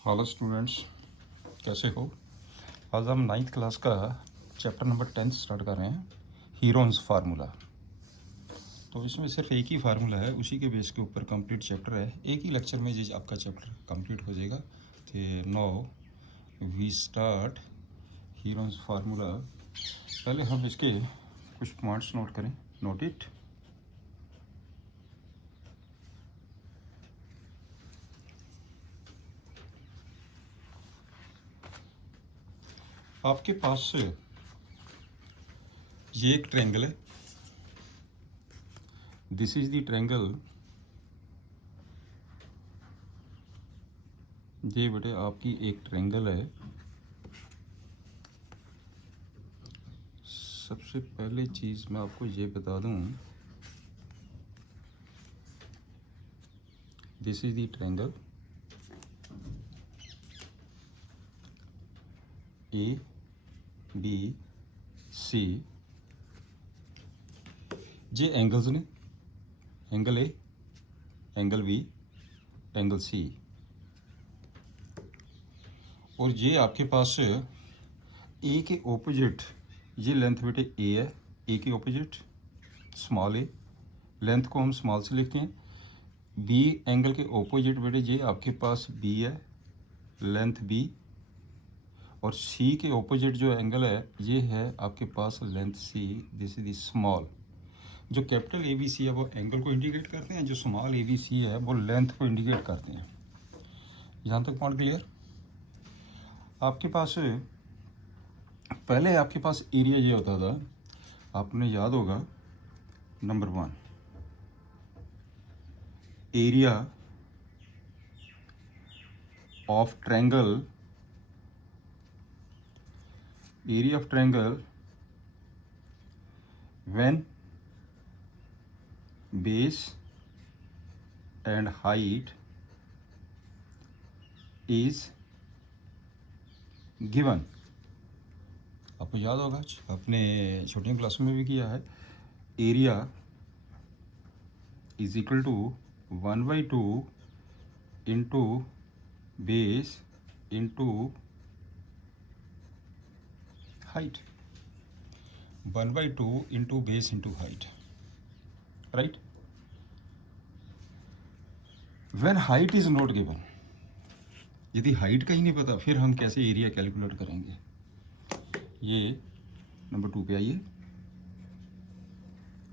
Hello students, कैसे हो। आज हम 9th क्लास का चैप्टर नंबर 10 स्टार्ट कर रहे हैं, हीरोन्स फार्मूला। तो इसमें सिर्फ एक ही फार्मूला है, उसी के बेस के ऊपर कंप्लीट चैप्टर है। एक ही लेक्चर में जी आपका चैप्टर कंप्लीट हो जाएगा। तो now we start Heron's formula. पहले हम इसके कुछ पॉइंट्स नोट करें। Note it. आपके पास ये एक ट्रायंगल है, दिस इज द ट्रायंगल। ये बेटे आपकी एक ट्रायंगल है। सबसे पहले चीज़ मैं आपको ये बता दूं, this is the triangle A B C. ये एंगल्स ने, angle A, angle B, angle C. और ये आपके पास ए के ऑपोजिट, ये लेंथ बेटे ए है, ए के ऑपोजिट स्मॉल ए, लेंथ को हम स्मॉल से लिखते हैं। बी एंगल के ऑपोजिट बेटे ये आपके पास बी है, लेंथ बी। और सी के ऑपोजिट जो एंगल है ये है आपके पास length C, this is the small. जो कैपिटल ए बी सी है वो एंगल को इंडिकेट करते हैं, जो स्मॉल ए बी सी है वो लेंथ को इंडिकेट करते हैं। यहाँ तक पॉइंट क्लियर। आपके पास पहले आपके पास एरिया ये होता था, आपने याद होगा, number 1 area of triangle, area of triangle when base and height is given. आपको याद होगा, आपने छोटी क्लास में भी किया है। Area is equal to 1/2 into base into height, 1/2 into base into height, right. When height is not given, यदि हाइट का ही नहीं पता फिर हम कैसे एरिया कैलकुलेट करेंगे। ये नंबर 2 पे आइए।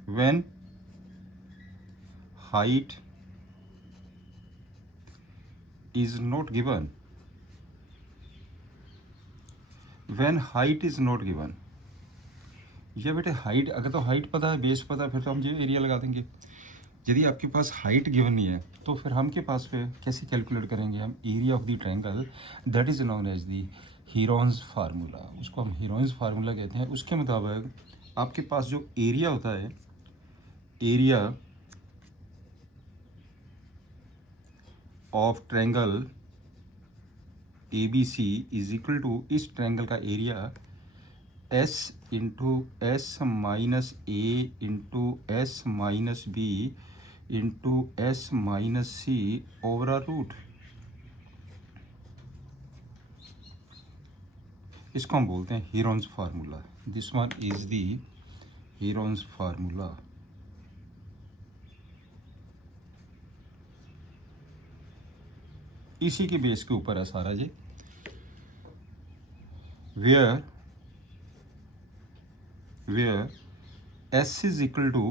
When height is not given, when height is not given, ये बेटे हाइट, अगर तो हाइट पता है, बेस पता है, फिर तो हम ये एरिया लगा देंगे। यदि आपके पास हाइट गिवन नहीं है तो फिर हम के पास पे कैसे कैलकुलेट करेंगे हम area of the triangle. That is known as the Heron's formula, उसको हम हीरोन्स फार्मूला कहते हैं। उसके मुताबिक आपके पास जो एरिया होता है, area of triangle A B C is equal to, इस ट्रायंगल का area S into S minus A into S minus B into S minus C over आ रूट। इसको हम बोलते हैं Heron's formula. This one is the Heron's formula. इसी के base के ऊपर है सारा जी। Where S is equal to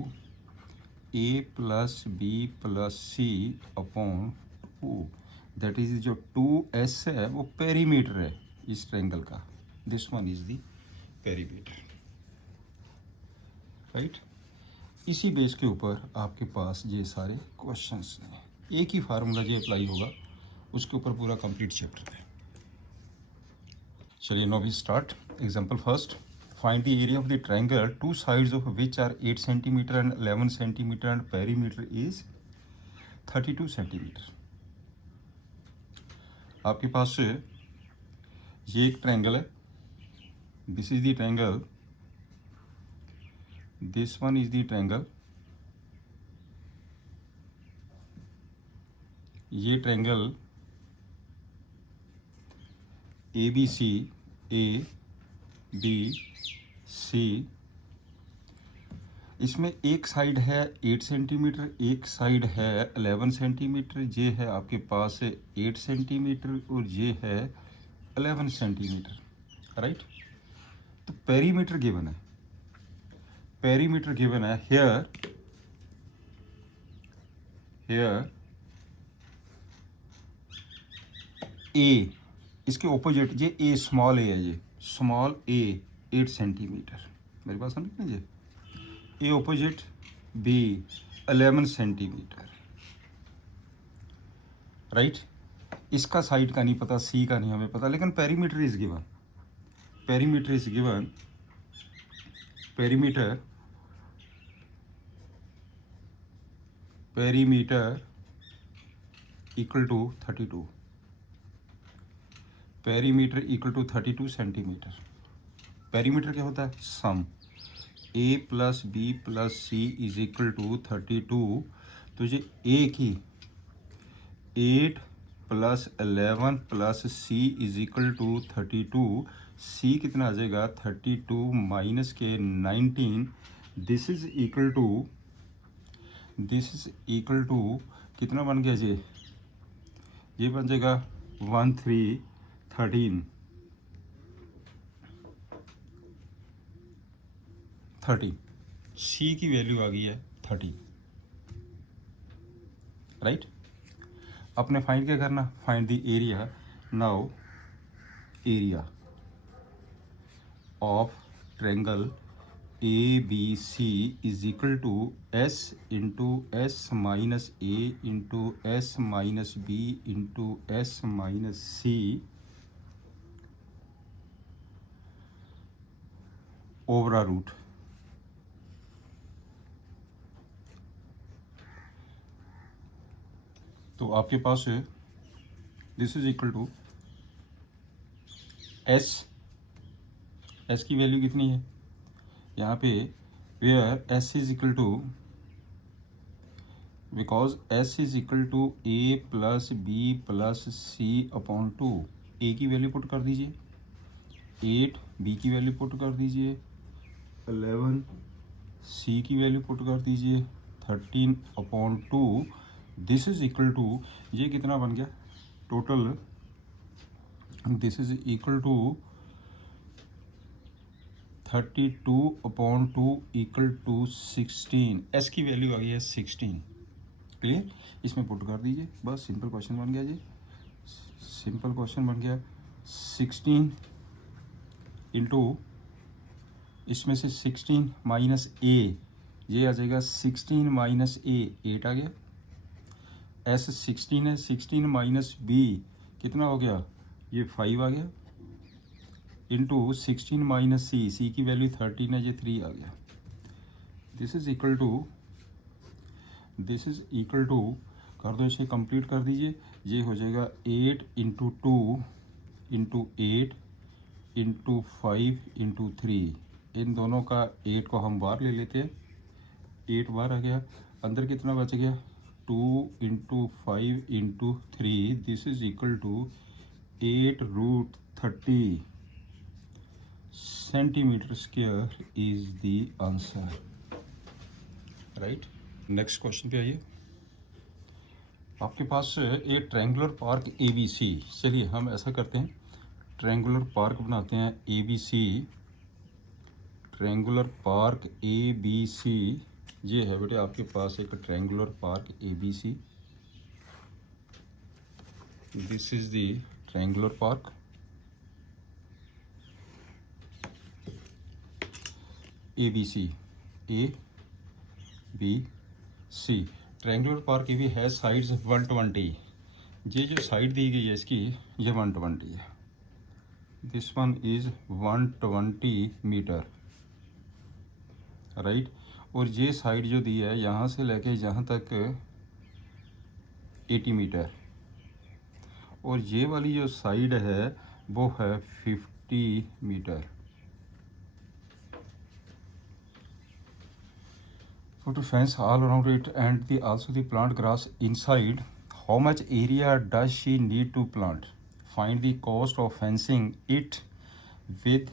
A plus B plus C upon 2, that is जो 2S है वो पेरीमीटर है इस ट्रायंगल का। This one is the perimeter, right. इसी बेस के ऊपर आपके पास ये सारे क्वेश्चंस हैं। एक ही फार्मूला जो अप्लाई होगा उसके ऊपर पूरा कंप्लीट चैप्टर है। चलिए now we start. Example first, find the area of the triangle, two sides of which are 8 centimeter and 11 centimeter and perimeter is 32 centimeter। आपके पास ये एक ट्रायंगल है, this is the triangle, this one is the triangle. ये triangle A B C, A B C, इसमें एक side है 8 centimetre, एक साइड है 11 सेंटीमीटर, ये है आपके पास 8 सेंटीमीटर और ये है 11 सेंटीमीटर, राइट। तो पेरीमीटर गिवन है, पेरीमीटर गिवन है हेयर ए, इसके ऑपोजिट ये ए, स्मॉल ए है, ये स्मॉल ए 8 सेंटीमीटर, मेरे पास समझ लीजिए। A opposite B 11 centimetre, right. इसका साइड का नहीं पता, सी का नहीं हमें पता, लेकिन perimeter is given, perimeter is given, perimeter equal to 32, perimeter equal to 32 centimetre. Perimeter क्या होता है? Sum A plus B plus C is equal to 32। तो ये ए की 8 plus 11 plus C is equal to 32। C कितना आ जाएगा? 32 minus के 19। दिस इज इक्वल टू कितना बन गया जी? ये बन जाएगा 13 30। सी की वैल्यू आ गई है 30, राइट। अपने फाइंड क्या करना? Find the area. Now area of triangle A B C is equal to S into S minus A into S minus B into S minus C over root. तो आपके पास है this is equal to S की value कितनी है यहाँ पे? Where S is equal to, because S is equal to A plus B plus C upon 2। A की वैल्यू पुट कर दीजिए 8, बी की वैल्यू पुट कर दीजिए 11, सी की वैल्यू पुट कर दीजिए 13 upon 2। This is equal to, ये कितना बन गया total? This is equal to 32 upon 2 equal to 16। S की वैल्यू आ गई है 16। क्लियर? इसमें पुट कर दीजिए, बस सिंपल क्वेश्चन बन गया जी, सिंपल क्वेश्चन बन गया। 16 इंटू इसमें से 16 माइनस ए, ये आ जाएगा 16 माइनस ए 8 आ गया। एस 16 है, 16 माइनस बी कितना हो गया? ये 5 आ गया इंटू 16 माइनस सी, सी की वैल्यू 13 है, ये 3 आ गया। दिस इज इक्वल टू कर दो, इसे कंप्लीट कर दीजिए। ये हो जाएगा 8 इंटू 2 इंटू 8 इंटू 5 इंटू 3। इन दोनों का 8 को हम बाहर ले लेते हैं, 8 बाहर आ गया। अंदर कितना बच गया? 2 into 5 into 3। This is equal to 8√30 centimetre square is the answer, right. Next question पे आइए। आपके पास एक triangular park A B C. चलिए हम ऐसा करते हैं, ट्रायंगुलर पार्क बनाते हैं A B C. Triangular park A B C, ये है बेटे आपके पास एक triangular park A B C. This is the triangular park A B C, A B C. Triangular park A B है साइड्स 120। ये जो साइड दी गई है इसकी, ये 120 है। This one is 120 metre, right. और ये साइड जो दी है यहाँ से लेके यहाँ तक 80 मीटर, और ये वाली जो साइड है वो है 50 metre. Put a fence all around it and also the plant grass inside. How much area does she need to plant? Find the cost of fencing it with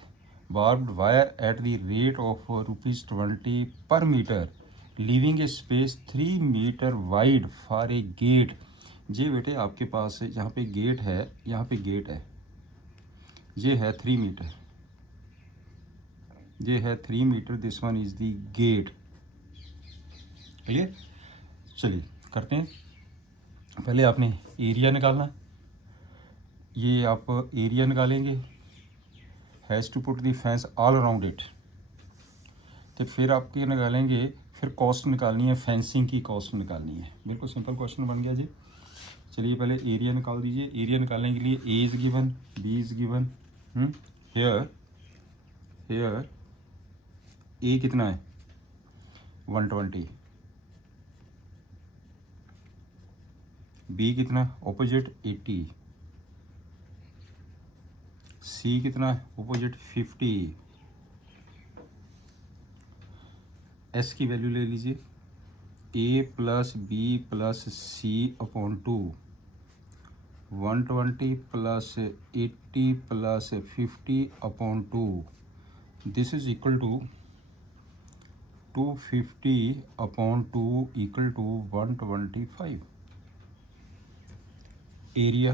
barbed wire at the rate of ₹20 per meter, leaving a space 3 meter wide for a gate। ये बेटे आपके पास है, यहाँ पे gate है, यहाँ पे गेट है, ये है 3 मीटर, ये है 3 metre, this one is the gate. Clear? चलिए करते हैं। पहले आपने एरिया निकालना, ये आप एरिया निकालेंगे, has to put the fence all around it. तो फिर आपके निकालेंगे, फिर कॉस्ट निकालनी है, फेंसिंग की कॉस्ट निकालनी है। बिल्कुल सिंपल क्वेश्चन बन गया जी। चलिए पहले एरिया निकाल दीजिए। एरिया निकालने के लिए A is given, B is given, here A कितना है 120, बी कितना ऑपोजिट 80, सी कितना है ऑपोजिट 50, एस की वैल्यू ले लीजिए, A plus B plus C upon 2, 120 plus 80 plus 50 upon 2, this is equal to 250 upon 2 equal to 125। Area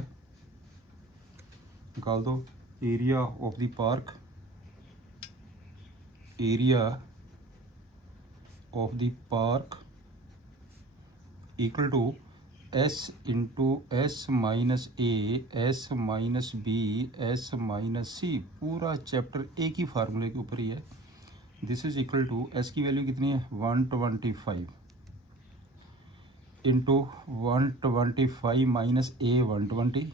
निकाल दो। Area of the park, area of the park equal to S into S minus A, S minus B, S minus C. पूरा chapter एक ही फार्मूले के ऊपर ही है। This is equal to S की वैल्यू कितनी है 125 into 125 minus A 120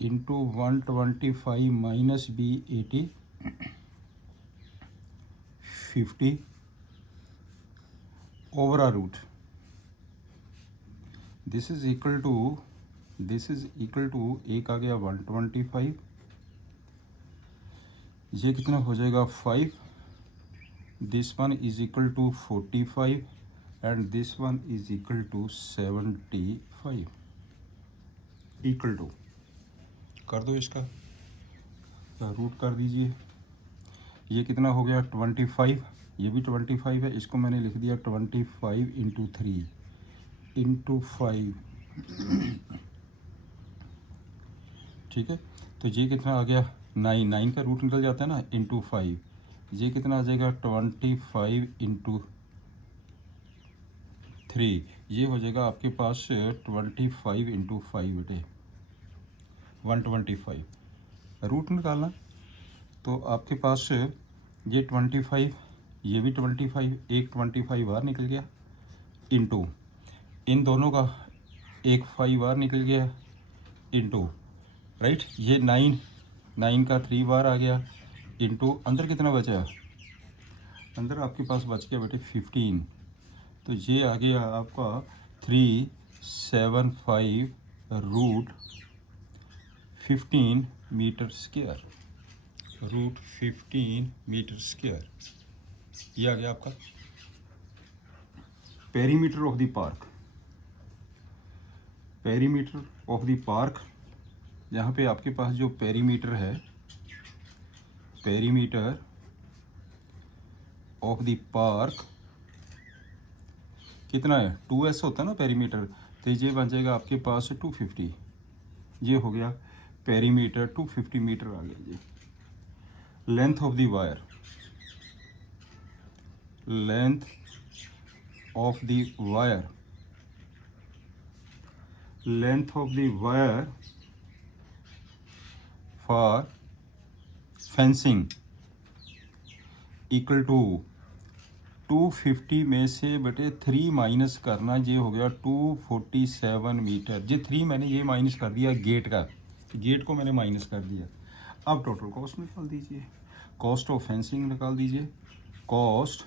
into 125 minus B 80, 50 over आ root. This is equal to एक आ गया 125, ये कितना हो जाएगा 5, this one is equal to 45 and this one is equal to 75। Equal to कर दो, इसका रूट कर दीजिए। ये कितना हो गया 25, ये भी 25 है, इसको मैंने लिख दिया 25 इंटू 3 इंटू 5। ठीक है, तो ये कितना आ गया 9 का रूट निकल जाता है ना, इंटू 5। ये कितना आ जाएगा 25 इंटू 3, ये हो जाएगा आपके पास 25 इंटू 5 बेटे 125। रूट निकालना तो आपके पास ये 25, ये भी 25, एक 25 बाहर निकल गया, इंटू इन दोनों का एक 5 बाहर निकल गया, इंटू राइट, ये 9 का 3 बार आ गया, इंटू अंदर कितना बचा, अंदर आपके पास बच गया बेटे 15। तो ये आ गया आपका 375 root 15 metre square, root 15 metre square. ये आ गया आपका perimeter of the park. Perimeter of the park, यहाँ पे आपके पास जो पेरीमीटर है, पेरीमीटर ऑफ द पार्क कितना है 2s होता है ना पेरीमीटर, तो ये बन जाएगा आपके पास 250। ये हो गया पेरीमीटर 250 मीटर आ गया। ये length of the wire, length of the wire, length of the wire for fencing equal to 250 में से बेटे 3 माइनस करना, ये हो गया 247 मीटर। ये 3 मैंने ये माइनस कर दिया गेट का, गेट को मैंने माइनस कर दिया। अब टोटल कॉस्ट निकाल दीजिए, कॉस्ट ऑफ फेंसिंग निकाल दीजिए। Cost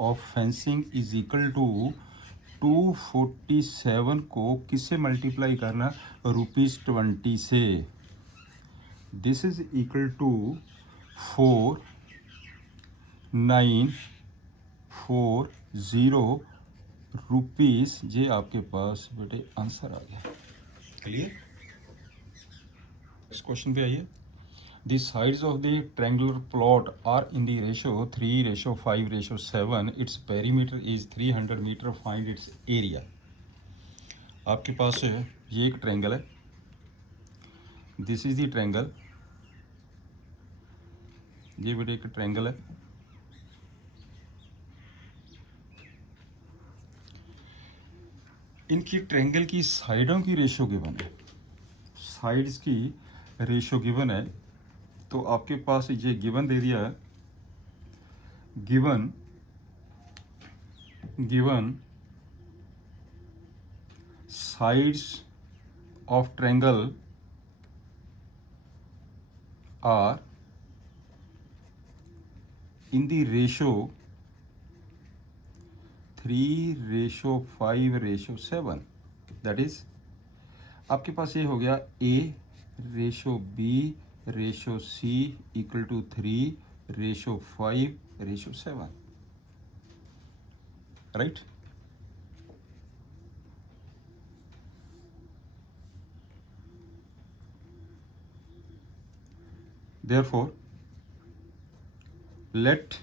of fencing is equal to 247 को किससे मल्टीप्लाई करना, ₹20 से। This is equal to 4940 rupees. ये आपके पास बेटे आंसर आ गया। क्लियर। नेक्स्ट क्वेश्चन पे आइए। The sides of the triangular plot are in the ratio 3:5:7. Its perimeter is 300 meter. Find its area. आपके पास ये एक ट्रायंगल है, दिस इज द ट्रायंगल, ये बेटे एक ट्रायंगल है। इनकी ट्रायंगल की साइडों की रेशियो गिवन है, साइड्स की रेशियो गिवन है। तो आपके पास ये गिवन दे दिया है, given sides of triangle are in the ratio 3:5:7. That is आपके पास ये हो गया A/B/C equal to 3:5:7. Right? Therefore, let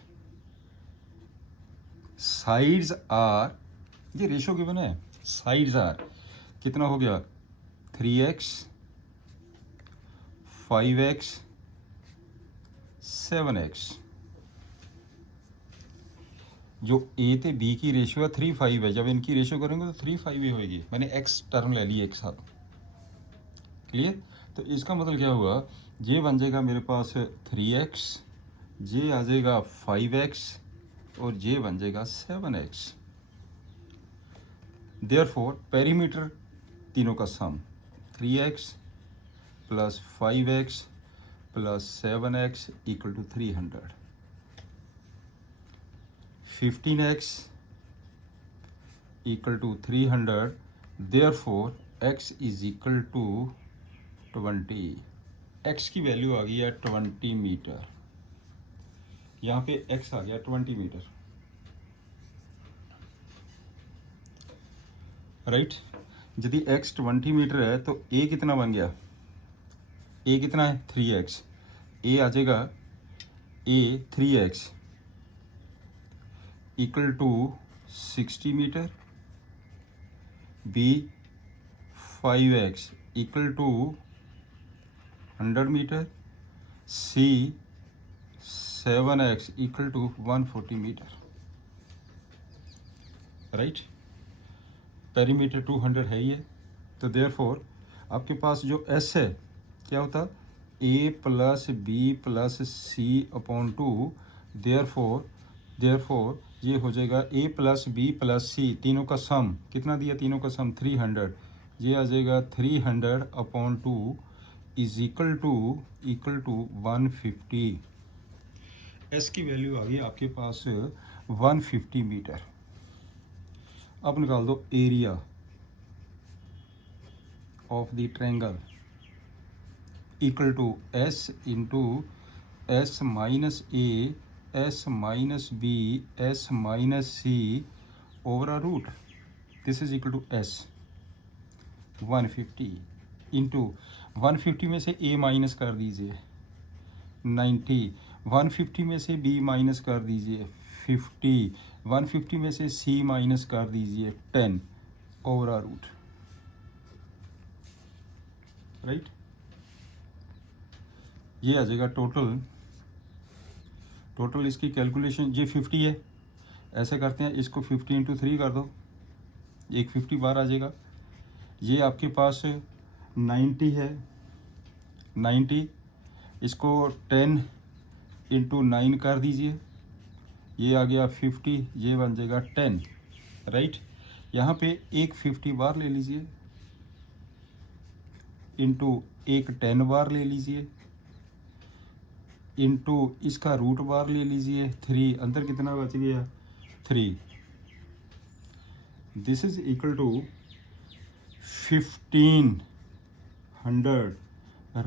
sides are, ये रेशो गिवन है, साइड्स आर कितना हो गया 3x 5x 7x। जो A थे B की रेशियो है 3:5 है, जब इनकी रेशियो करेंगे तो 3:5 ही होगी। मैंने x टर्म ले ली एक साथ। क्लियर। तो इसका मतलब क्या हुआ, ये बन जाएगा मेरे पास 3x, ये आ जाएगा 5x और ये बन जाएगा 7x। देयरफॉर पेरीमीटर तीनों का sum 3x plus 5x plus 7x equal to 300। 15x equal to 300। Therefore x is equal to 20। x की वैल्यू आ गई है 20 मीटर। यहाँ पे x आ गया 20 मीटर। राइट। यदि x 20 मीटर है तो a कितना बन गया, a कितना है 3x, a आ जाएगा a 3x equal to 60 metre, b 5x equal to 100 metre, c 7x equal to 140 metre. Right. Perimeter 200 है ही है। तो देयरफॉर आपके पास जो s है क्या होता, a plus b plus c upon 2। Therefore ये हो जाएगा a plus b plus c तीनों का सम कितना दिया, तीनों का सम 300। ये आ जाएगा 300 upon 2 is equal to 150। s की वैल्यू आ गई आपके पास 150 मीटर। अब निकाल दो area of the triangle equal to s into s minus a s minus b s minus c over a root. This is equal to s 150 into 150 में से a माइनस कर दीजिए 90, 150 में से b माइनस कर दीजिए 50, 150 में से c माइनस कर दीजिए 10 ओवर आ रूट। राइट। ये आ जाएगा टोटल इसकी कैलकुलेशन। ये 50 है, ऐसे करते हैं इसको 50 इंटू 3 कर दो, एक 50 बार आ जाएगा। ये आपके पास 90 है, 90 इसको 10 इंटू 9 कर दीजिए, ये आ गया 50, ये बन जाएगा 10। राइट। यहाँ पे एक 50 बार ले लीजिए इंटू एक 10 बार ले लीजिए इंटू इसका रूट बार ले लीजिए 3, अंदर कितना बच गया 3। This is equal to 1500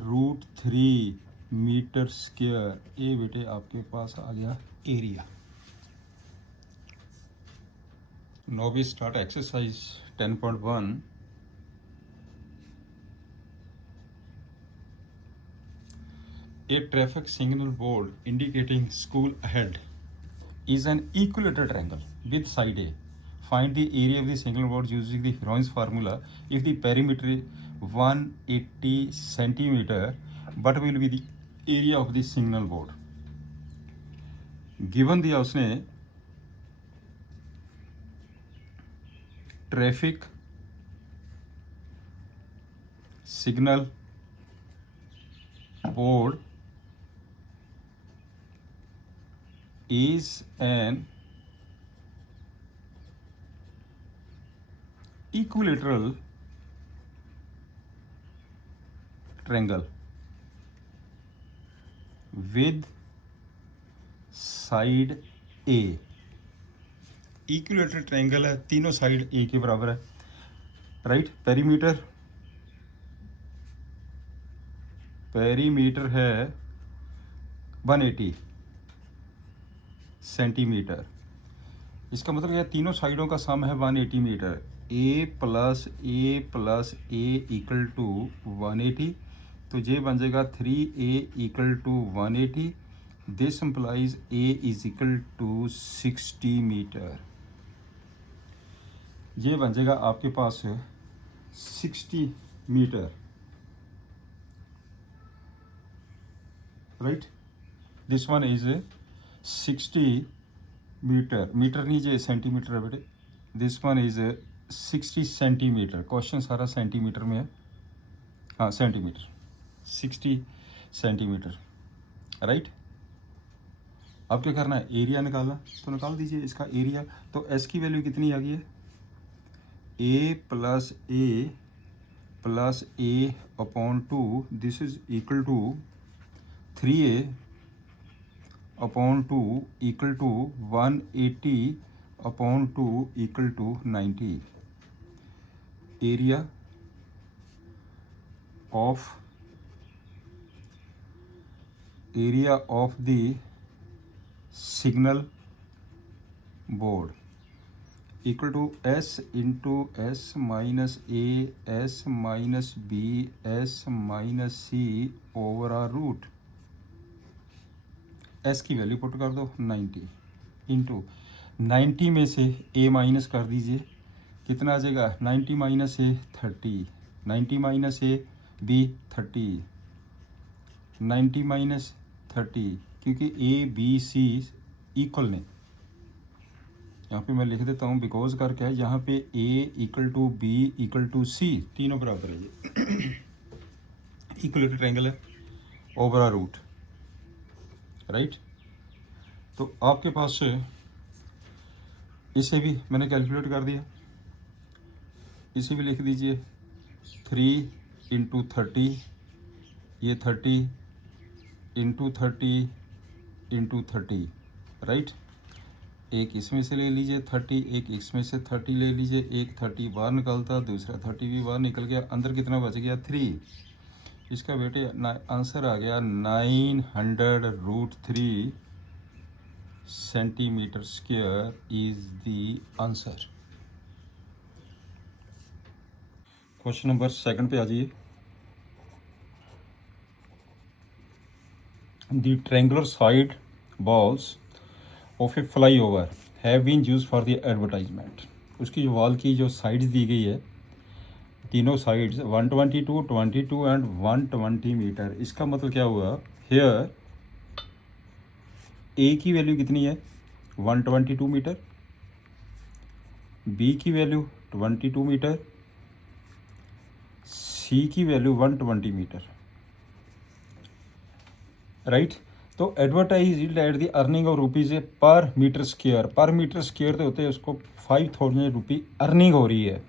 root 3 metre square. ये बेटे आपके पास आ गया area. Now we start exercise 10.1. A traffic signal board indicating school ahead is an equilateral triangle with side A. Find the area of the signal board using the Heron's formula. If the perimeter is 180 centimeter, what will be the area of the signal board? Given दिया उसने traffic signal board is an equilateral triangle with side A. Equilateral triangle है, तीनों side ए के बराबर है, right. Perimeter है 180 centimetre. इसका मतलब क्या, तीनों साइडों का सम है 180 metre. A plus A equal to 180, तो ये बन जाएगा 3a equal to 180। This implies A is equal to 60 metre. ये बन जाएगा आपके पास 60 metre, right. This one is 60 metre, metre नहीं जे सेंटीमीटर है बेटे। This one is 60 centimetre, question सारा सेंटीमीटर में है, हाँ सेंटीमीटर, 60 सेंटीमीटर, राइट। अब क्या करना है, एरिया निकालना, तो निकाल दीजिए इसका एरिया। तो एस की वैल्यू कितनी आ गई है, A plus A upon 2, this is equal to 3a upon 2 equal to 180 upon 2 equal to 90। Area of the signal board equal to S into S minus A S minus B S minus C over are root. S की value put कर दो 90 into 90 में से ए minus कर दीजिए, कितना आ जाएगा, 90 minus A 30, 90 minus A B 30, 90 minus 30, क्योंकि ए बी सी इक्वल ने, यहाँ पे मैं लिख देता हूँ बिकॉज करके है, यहाँ पे A equal to B equal to C, तीनों बराबर है, ये इक्वलेटरल ट्रायंगल है ओवर आर रूट, राइट। तो आपके पास इसे भी मैंने कैलकुलेट कर दिया, इसे भी लिख दीजिए 3 इंटू 30, ये 30 इंटू 30 इंटू 30, राइट। एक इसमें से ले लीजिए 30, एक इसमें से 30 ले लीजिए, एक 30 बाहर निकलता, दूसरा 30 भी बाहर निकल गया, अंदर कितना बच गया 3। इसका बेटे आंसर आ गया 900√3 centimetre square is the answer. Question number 2 पे आ जाइए। The triangular side walls of a flyover have been use for the advertisement. उसकी जो वॉल की जो साइड्स दी गई है, तीनों साइड्स 122, 22 एंड 120 मीटर। इसका मतलब क्या हुआ, हेयर ए की वैल्यू कितनी है 122 मीटर, बी की वैल्यू 22 मीटर, सी की वैल्यू 120 मीटर, राइट। तो advertise at the earning of rupees पर मीटर स्क्वायर, पर मीटर स्क्वायर तो होते हैं, उसको 5000 रुपी अर्निंग हो रही है,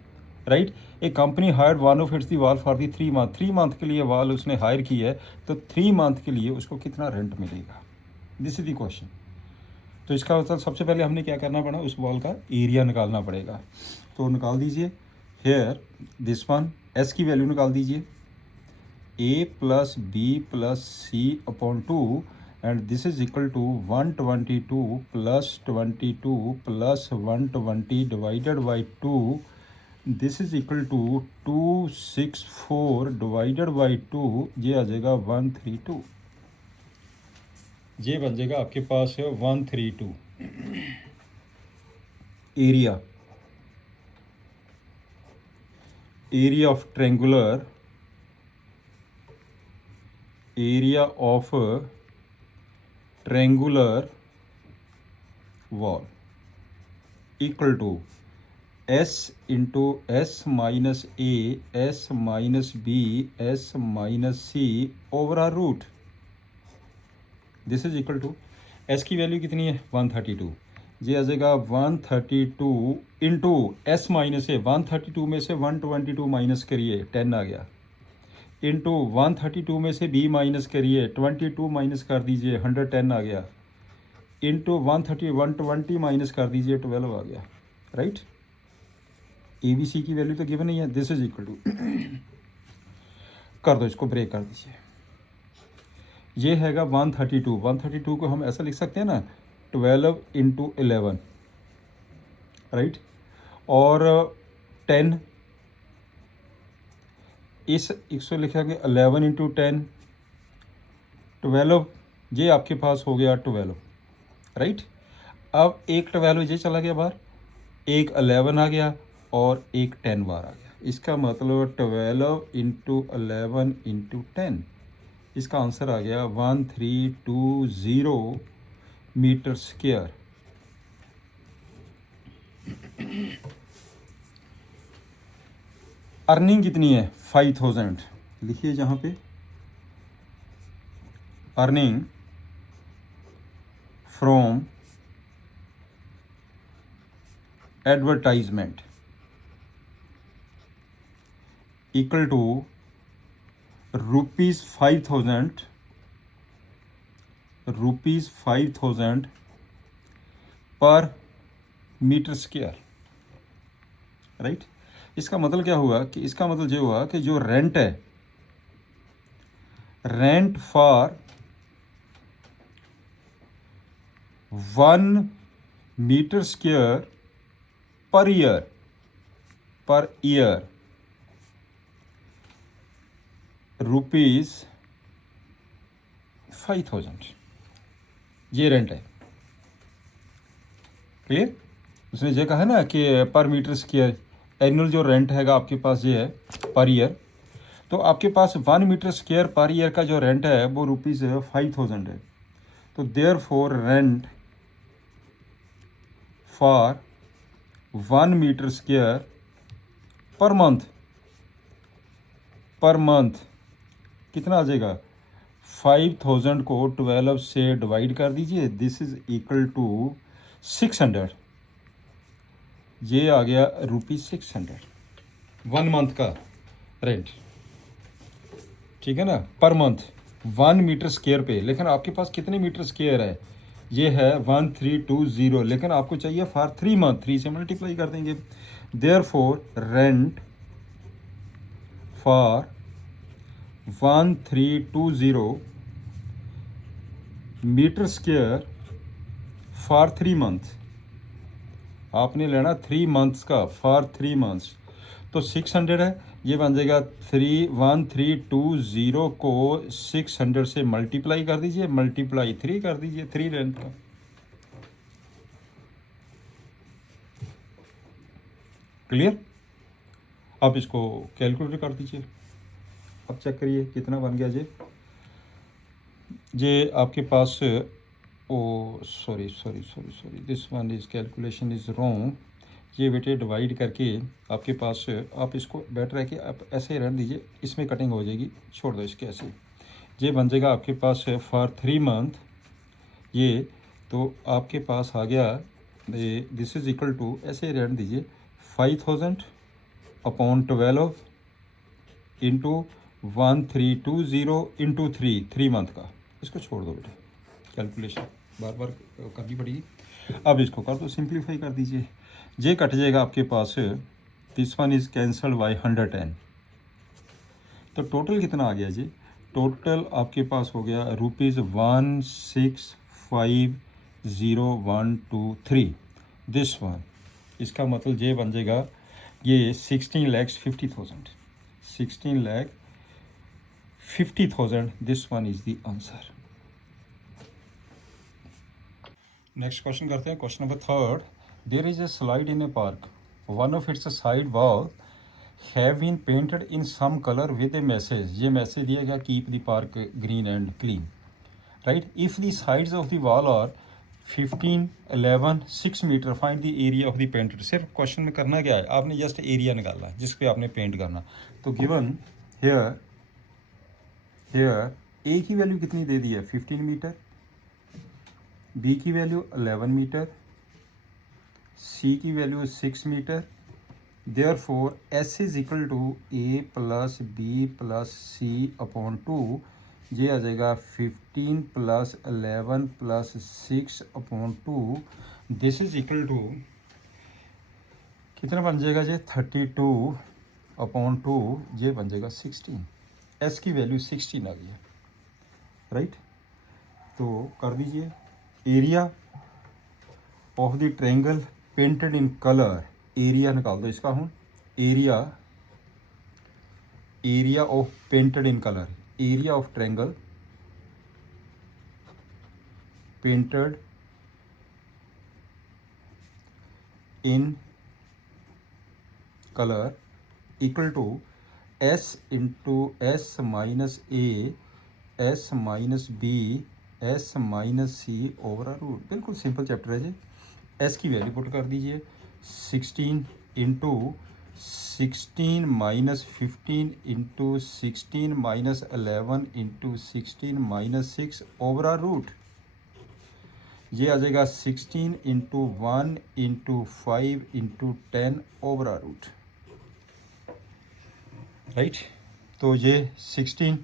राइट। एक company hired one of it's the wall for the 3 month, 3 month के लिए वॉल उसने हायर की है, तो 3 मंथ के लिए उसको कितना रेंट मिलेगा, दिस इज द क्वेश्चन। तो इसका मतलब सबसे पहले हमने क्या करना पड़ा, उस वॉल का एरिया निकालना पड़ेगा। तो निकाल दीजिए, हेयर दिस वन, एस की वैल्यू निकाल दीजिए, A plus B plus C upon 2, and this is equal to 122 plus 22 plus 120 divided by 2, this is equal to 264 divided by 2, ये आ जाएगा 132, ये बन जाएगा आपके पास है 132। Area of triangular, area of triangular wall equal to S into S minus A S minus B S minus C over are root. This is equal to S की वैल्यू कितनी है 132, ये आ जाएगा 132 इंटू एस माइनस ए, 132 में से 122 minus करिए 10 आ गया, इंटू 132 में से बी माइनस करिए 22 माइनस कर दीजिए 110 आ गया, इंटू 120 माइनस कर दीजिए 12 आ गया, राइट। ए बी सी की वैल्यू तो गिवन नहीं है। दिस इज इक्वल टू कर दो, इसको ब्रेक कर दीजिए, ये हैगा 132 को हम ऐसा लिख सकते हैं ना 12 इंटू 11, राइट, और 10 इस इसको लिखेंगे 11 इंटू 10 12, ये आपके पास हो गया 12, राइट। अब एक 12 ये चला गया बाहर, एक 11 आ गया और एक 10 बाहर आ गया, इसका मतलब 12 इंटू 11 इंटू 10, इसका आंसर आ गया 1320 मीटर स्क्वायर। अर्निंग कितनी है 5000, लिखिए जहाँ पे earning from advertisement equal to ₹5000 per metre square, right. इसका मतलब क्या हुआ कि इसका मतलब ये हुआ कि जो रेंट है, rent for 1 metre square per year ₹5000, ये रेंट है, क्लियर। उसने ये कहा ना कि पर मीटर स्क्वायर एनुअल जो रेंट हैगा आपके पास ये है पर ईयर, तो आपके पास 1 मीटर स्क्वायर पर ईयर का जो रेंट है वो ₹5000 है। तो therefore rent for 1 metre square per month कितना आ जाएगा, 5000 को 12 से डिवाइड कर दीजिए, दिस इज इक्वल टू 600, ये आ गया ₹600 1 मंथ का रेंट, ठीक है ना, पर मंथ 1 मीटर स्क्वायर पे। लेकिन आपके पास कितने मीटर स्क्वायर है, ये है 1320, लेकिन आपको चाहिए फॉर 3 मंथ, 3 से मल्टीप्लाई कर देंगे। Therefore rent for 1320 metre square for 3 month, आपने लेना 3 मंथ्स का, फॉर 3 मंथ्स, तो 600 है, ये बन जाएगा 1320 को 600 से मल्टीप्लाई कर दीजिए, मल्टीप्लाई 3 कर दीजिए, 3 रेंट का। क्लियर। अब इसको कैलकुलेट कर दीजिए, अब चेक करिए कितना बन गया। ये आपके पास sorry this one is calculation is wrong, ये बेटे डिवाइड करके आपके पास, आप इसको बेटर है कि आप ऐसे ही रहने दीजिए, इसमें कटिंग हो जाएगी, छोड़ दो इसके ऐसे। ये बन जाएगा आपके पास फॉर 3 मंथ, ये तो आपके पास आ गया, दिस इज़ इक्वल टू, ऐसे ही रहने दीजिए, 5000 अपॉन 12 इंटू 1320 इंटू 3 मंथ का, इसको छोड़ दो बेटे, कैलकुलेशन बार बार करनी पड़ेगी। अब इसको कर दो, सिंप्लीफाई कर दीजिए, ये कट जाएगा आपके पास, this one is cancelled by 110, तो टोटल कितना आ गया जी, टोटल आपके पास हो गया ₹1,650,123 दिस वन। इसका मतलब ये बन जाएगा ये 16,50,000 16,50,000 this one is the answer. Next question करते हैं। Question number third, there is a slide in a park, one of its side wall have been painted in some colour with a message. ये message दिया गया keep the park green and clean, right. If the sides of the wall are 15, 11, 6 metre, find the area of the painted. सिर्फ question में करना क्या है, आपने just area निकालना है जिस पे आपने पेंट करना। तो गिवन हेयर ए की वैल्यू कितनी दे दी है 15 मीटर, बी की वैल्यू 11 मीटर, सी की value 6 metre. Therefore S is equal to A plus B plus C upon 2, ये आ जाएगा 15 plus 11 plus 6 upon 2। This is equal to कितना बन जाएगा जी 32 अपॉन 2, ये बन जाएगा 16। एस की वैल्यू 16 आ गई है, राइट। तो कर दीजिए area of the triangle painted in colour, area निकाल दो इसका हूँ। Area of painted in colour, area of triangle painted in colour equal to S into S minus A S minus B S minus C over root. बिल्कुल simple chapter है जी। S की value put कर दीजिए 16 into 16 minus 15 into 16 minus 11 into 16 minus 6 over root. ये आ जाएगा 16 into 1 into 5 into 10 over root, right. तो ये 16,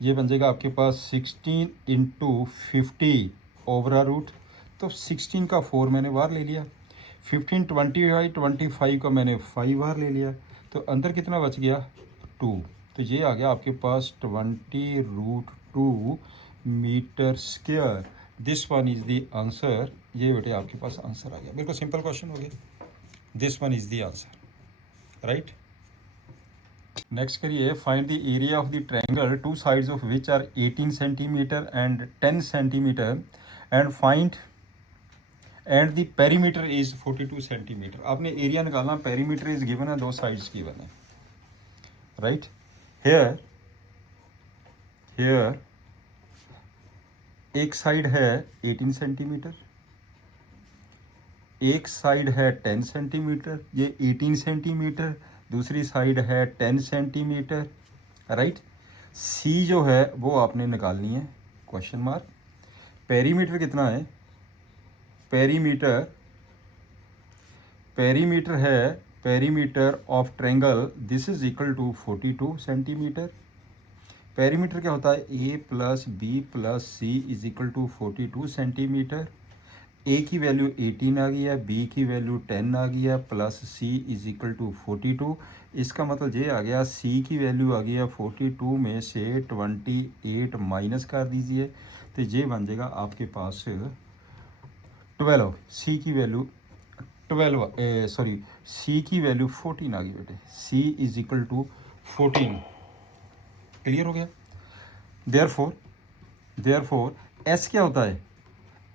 ये बन जाएगा आपके पास 16 इंटू 50 ओवर रूट। तो 16 का 4 मैंने बाहर ले लिया, 15 25 का मैंने 5 बाहर ले लिया, तो अंदर कितना बच गया 2। तो ये आ गया आपके पास 20√2 metre square. This one is the answer. ये बेटे आपके पास आंसर आ गया, बिल्कुल सिंपल क्वेश्चन हो गया। This one is the answer, right. Next करिए find the area of the triangle two sides of which are 18 centimetre and 10 centimetre and find and the perimeter is 42 centimetre. आपने area निकालना, perimeter is given है, 2 sides given है, right. Here एक side है 18 centimetre, एक side है 10 centimetre, ये 18 centimetre, दूसरी साइड है 10 सेंटीमीटर, राइट। सी जो है वो आपने निकालनी है, क्वेश्चन मार्क। पेरीमीटर कितना है, पेरीमीटर है, perimeter of triangle this is equal to 42 centimetre. Perimeter क्या होता है, A plus B plus C is equal to 42 centimetre. A की वैल्यू 18 आ गई है, बी की वैल्यू 10 आ गई है, plus C is equal to 42। इसका मतलब ये आ गया सी की वैल्यू आ गई है 42 में से 28 माइनस कर दीजिए, तो ये बन जाएगा आपके पास 12। सी की वैल्यू 14 आ गई बेटे, C is equal to 14। Clear हो गया। देयरफॉर एस क्या होता है,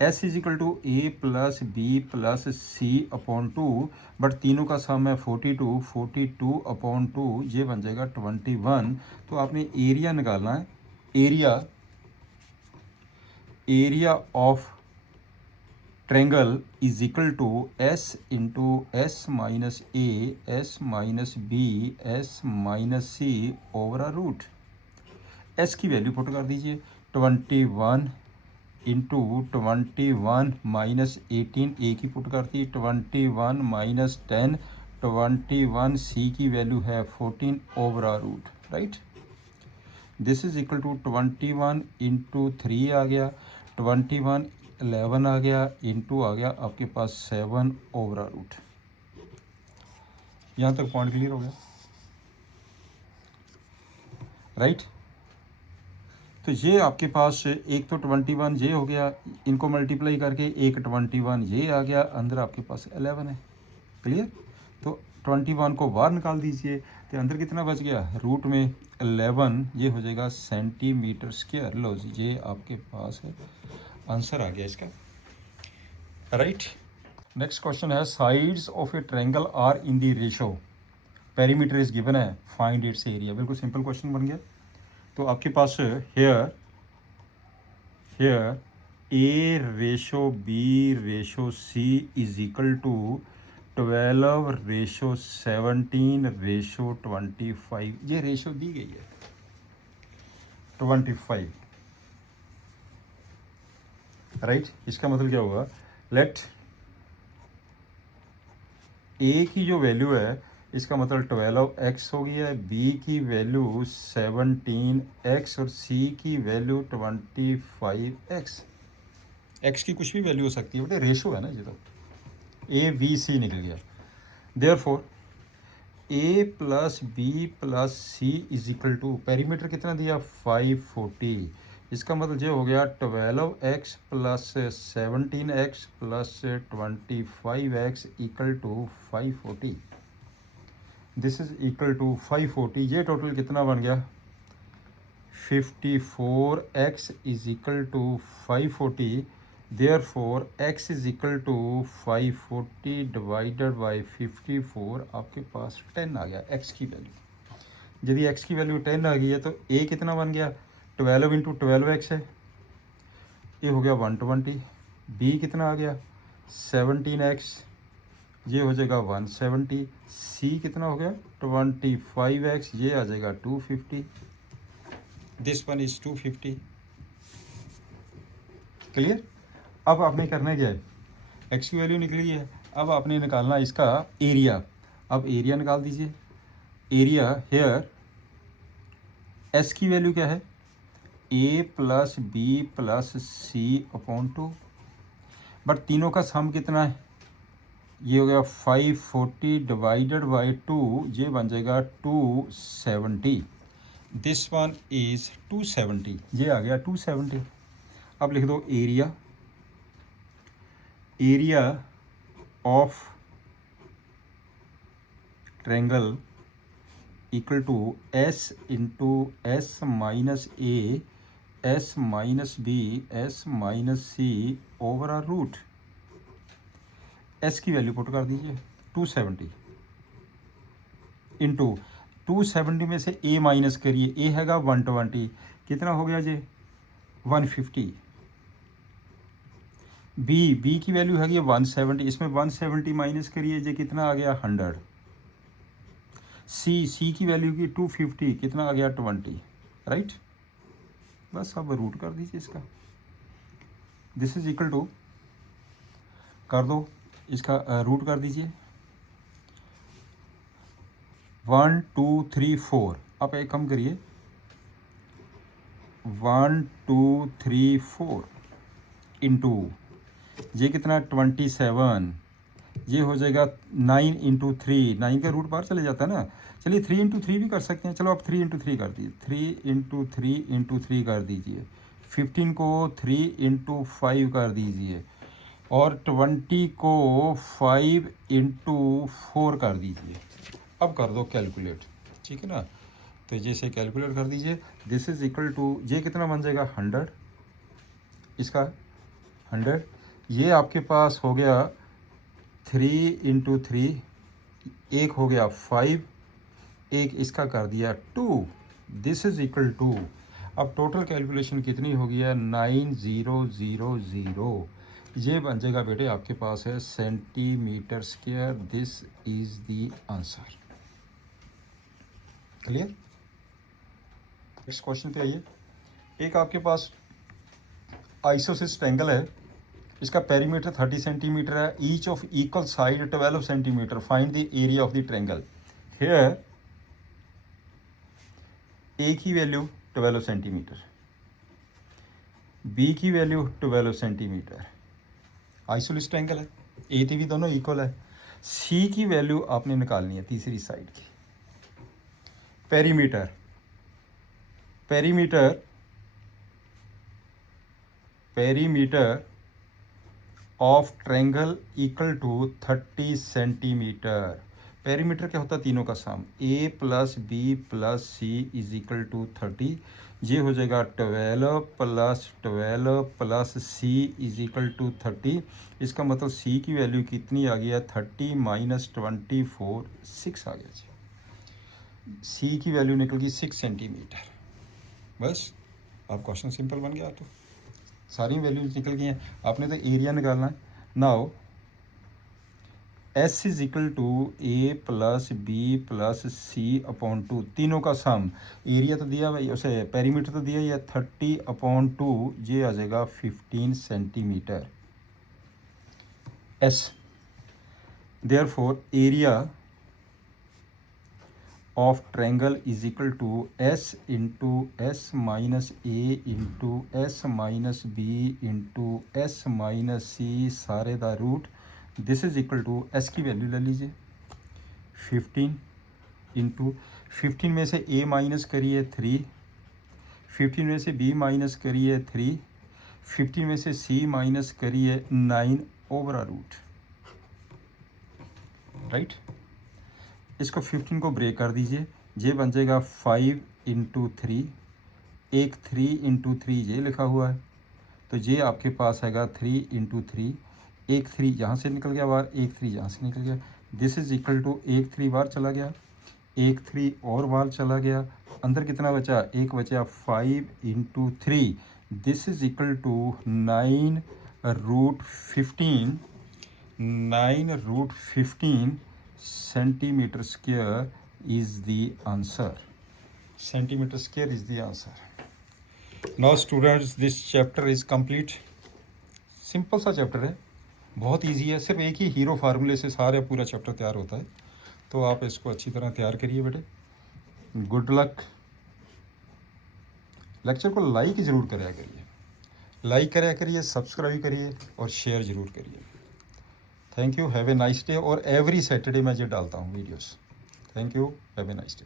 S is equal to A plus B plus C upon 2, but तीनों का सम है 42 अपॉन 2, ये बन जाएगा 21। तो आपने एरिया निकालना है, area of triangle is equal to S into S minus A S minus B S minus C over root. S की वैल्यू पुट कर दीजिए 21 इंटू 21 माइनस 18, ए की पुट करती 21 माइनस 10, 21, सी की वैल्यू है 14 over root, right. This is equal to 21 into 3 आ गया, 21 11 आ गया, इंटू आ गया आपके पास 7 ओवर रूट। यहाँ तक पॉइंट क्लियर हो गया, राइट। तो ये आपके पास एक तो 21 ये हो गया, इनको मल्टीप्लाई करके एक 21 ये आ गया, अंदर आपके पास 11 है। क्लियर? तो 21 को बाहर निकाल दीजिए तो अंदर कितना बच गया, रूट में 11 ये हो जाएगा सेंटीमीटर स्क्वायर। लो जी, ये आपके पास है, आंसर आ गया इसका, राइट। नेक्स्ट क्वेश्चन है sides of a triangle are in the ratio, perimeter is given है, फाइंड इट्स एरिया। बिल्कुल सिंपल क्वेश्चन बन गया। तो आपके पास here A ratio B ratio C is equal to 12 ratio 17 ratio 25, ये रेशो दी गई है 25, राइट। इसका मतलब क्या होगा, लेट ए की जो वैल्यू है इसका मतलब 12x हो गया है, बी की वैल्यू 17x और सी की वैल्यू 25x। एक्स की कुछ भी वैल्यू हो सकती है बेटे, रेशो है ना ये, तो ए बी सी निकल गया। Therefore A plus B plus C is equal to, perimeter कितना दिया 540, इसका मतलब ये हो गया 12x plus 17x plus 25x equal to 540। This is equal to 540, ये टोटल कितना बन गया 54x इज इक्वल टू 540। देयरफॉर x is equal to 540 divided by 54, आपके पास 10 आ गया x की वैल्यू। यदि x की वैल्यू 10 आ गई है तो a कितना बन गया 12 इंटू 12x है, ये हो गया 120। b कितना आ गया 17x, ये हो जाएगा 170। c कितना हो गया 25x, ये आ जाएगा 250। This one is 250। क्लियर? अब आपने करना क्या है, एक्स की वैल्यू निकली है, अब आपने निकालना इसका एरिया। अब एरिया निकाल दीजिए। एरिया हेयर एस की वैल्यू क्या है, A plus B plus C upon 2, but तीनों का सम कितना है, ये हो गया 540 डिवाइडेड बाई 2, ये बन जाएगा 270। दिस वन इज 270, ये आ गया 270। अब लिख दो area, area of triangle equal to S into S minus A S minus B S minus C over are root. S की वैल्यू पुट कर दीजिए 270 इंटू 270 में से ए माइनस करिए, ए हैगा 120, कितना हो गया जी 150। बी की वैल्यू हैगी 170, इसमें 170 माइनस करिए, ये कितना आ गया 100। सी की वैल्यू की 250, कितना आ गया 20, राइट। बस अब रूट कर दीजिए इसका, दिस इज इक्वल टू, कर दो इसका रूट कर दीजिए 1 2 3 4। आप एक कम करिए 1 2 3 4 इंटू ये कितना 27, ये हो जाएगा 9 इंटू 3, 9 का रूट बाहर चले जाता है ना, चलिए 3 इंटू 3 भी कर सकते हैं, चलो आप 3 इंटू 3 कर दीजिए, 3 इंटू 3 इंटू 3 कर दीजिए, 15 को 3 इंटू 5 कर दीजिए, और 20 को 5 इंटू 4 कर दीजिए। अब कर दो कैलकुलेट, ठीक है ना, तो जैसे कैलकुलेट कर दीजिए, दिस इज इक्वल टू, ये कितना बन जाएगा 100, इसका 100, ये आपके पास हो गया 3 इंटू 3, एक हो गया 5, एक इसका कर दिया 2, दिस इज इक्वल टू, अब टोटल कैलकुलेशन कितनी हो गया 9000, ये बन जाएगा बेटे आपके पास है centimetre square. This is the answer. Clear? Next question पे आइए। एक आपके पास आइसोसिस ट्रायंगल है, इसका पेरीमीटर 30 सेंटीमीटर है, each of equal side 12 centimetre, find the area of the triangle. Here A की वैल्यू 12 सेंटीमीटर, बी की वैल्यू 12 सेंटीमीटर, आइसोसिस ट्रायंगल है, ए टी भी दोनों इक्वल है। सी की वैल्यू आपने निकालनी है तीसरी साइड की। Perimeter perimeter of triangle equal to 30 centimetre. Perimeter क्या होता है? तीनों का sum, A plus B plus C is equal to 30। ये हो जाएगा 12 plus C is equal to 30। इसका मतलब सी की वैल्यू कितनी आ गई है? 30 माइनस 24 6 आ गया जी। सी की वैल्यू निकल गई 6 सेंटीमीटर। बस आप क्वेश्चन सिंपल बन गया। तो सारी वैल्यूज निकल गई हैं, आपने तो एरिया निकालना है। Now S is equal to A plus B plus C upon 2, तीनों का सम। एरिया तो दिया भाई, उसे पेरीमीटर तो दिया ही है 30 अपॉन 2, ये आ जाएगा 15 centimetres. Therefore area of triangle is equal to S into S minus A into S minus B into S minus C सारे the root. This is equal to S की value ले लीजिए 15 into 15 में से ए minus करिए 3, 15 में से B minus करिए 3, 15 में से सी माइनस करिए 9 ओवर आ रूट, राइट। इसको 15 को ब्रेक कर दीजिए, ये बन जाएगा 5 इंटू 3, एक 3 इंटू 3 ये लिखा हुआ है, तो ये आपके पास आएगा 3 इंटू 3, एक 3 यहाँ से निकल गया बाहर, एक 3 यहाँ से निकल गया। दिस इज इक्वल टू एक 3 बाहर चला गया, एक 3 और बाहर चला गया, अंदर कितना बचा? एक बचा 5 into 3। This is equal to 9 root 15, 9 root 15 centimetre square is the answer. Centimetre square is the answer. Now students, this chapter is complete. Simple सा चैप्टर है, बहुत इजी है, सिर्फ एक ही हीरो फार्मूले से सारा पूरा चैप्टर तैयार होता है। तो आप इसको अच्छी तरह तैयार करिए बेटे। Good luck. लेक्चर को लाइक ज़रूर करा करिए, लाइक करा करिए, सब्सक्राइब करिए और शेयर ज़रूर करिए। Thank you, have a nice day. और एवरी सैटरडे मैं ये डालता हूँ videos. Thank you, have a nice day.